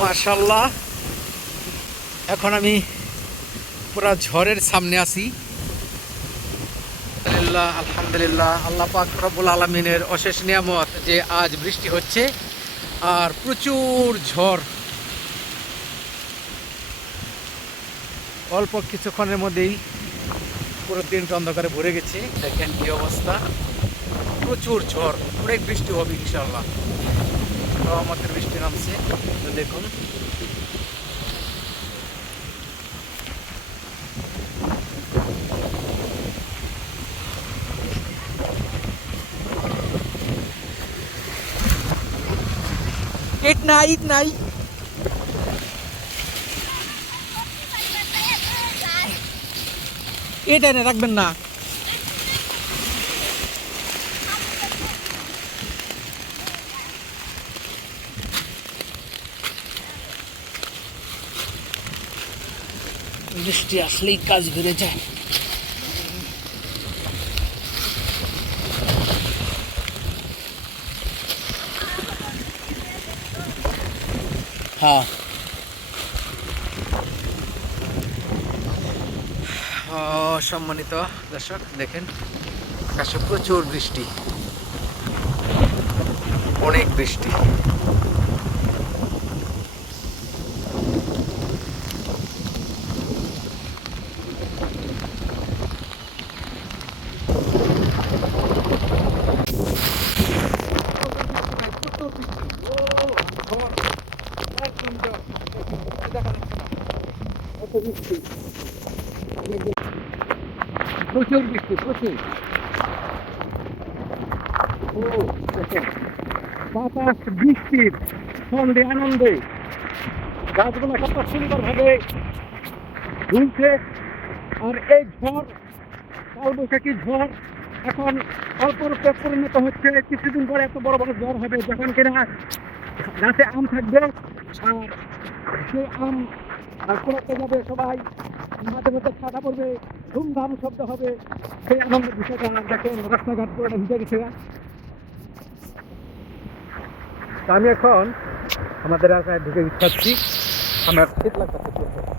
মাশাল্লাহ এখন আমি পুরা ঝড়ের সামনে আছি। আলহামদুলিল্লাহ আলহামদুলিল্লাহ, আল্লাহ পাক আলমিনের অশেষ নিয়ামত যে আজ বৃষ্টি হচ্ছে আর প্রচুর ঝড়। অল্প কিছুক্ষণের মধ্যেই পুরো দিনটা অন্ধকারে ভরে গেছে। দেখেন কি অবস্থা। প্রচুর ঝড় অনেক বৃষ্টি হবে ইনশাল্লাহ রহমতের বৃষ্টি নামছে দেখুন। নাই এটা রাখবেন না। বৃষ্টি আসলেই কাজ বেড়ে যায়। হ্যাঁ। সম্মানিত দর্শক দেখেন আকাশে প্রচুর বৃষ্টি। অনেক বৃষ্টি। বৃষ্টির ছন্দে আনন্দে। গাছগুলো কত ঝুলছে। আর এই ঝড়, কালবৈশাখী ঝড় এখন অল্প রূপে পরিণত হচ্ছে। কিছুদিন পরে এত বড় বড় ঝড় হবে, যখন কিনা গাছে আম থাকবে, আর সেই আম আর কুড়াতে যাবে সবাই মাঝে মধ্যে ছাটা পড়বে, ধুমধাম শব্দ হবে। সেই আনন্দ বিষয়টা দেখেন রাস্তাঘাট করে ভিজে গেছে। আমি এখন আমাদের এলাকায় ঢুকে ইচ্ছাচ্ছি আমার শীত লাগতেছে